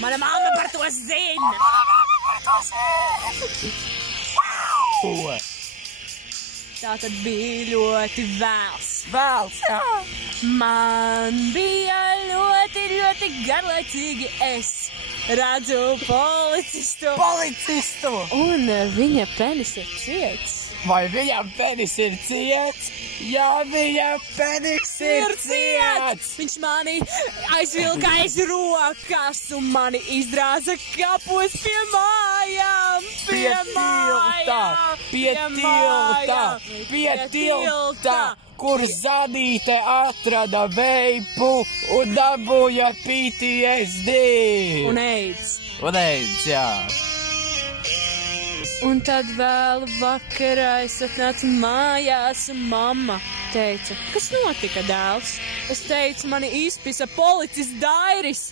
Mana mamma par to zina! Tā tad bija ļoti vēls. Vēls, jā. Man bija ļoti garlaicīgi. Es redzu policistu. Un viņa penis ir ciets. Vai viņam penis ir ciets? Jā, viņam penis ir ciets! Viņš mani aizvilka aiz rokas un mani izdrāza kapos pie mājām. Pie tilta, kur Zanīte atrada veipu un dabūja PTSD. Un AIDS. Jā. Un tad vēl vakarā es atnācu mājās un mamma teica, kas notika, dēls? Es teicu, mani izpisa policists Dairis.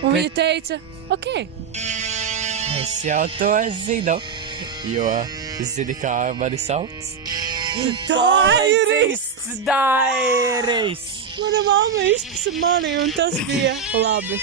Un viņa teica, ok. Es jau to zinu, jo zini, kā mani sauc? Dairis! Mana mamma izpisa mani un tas bija labi.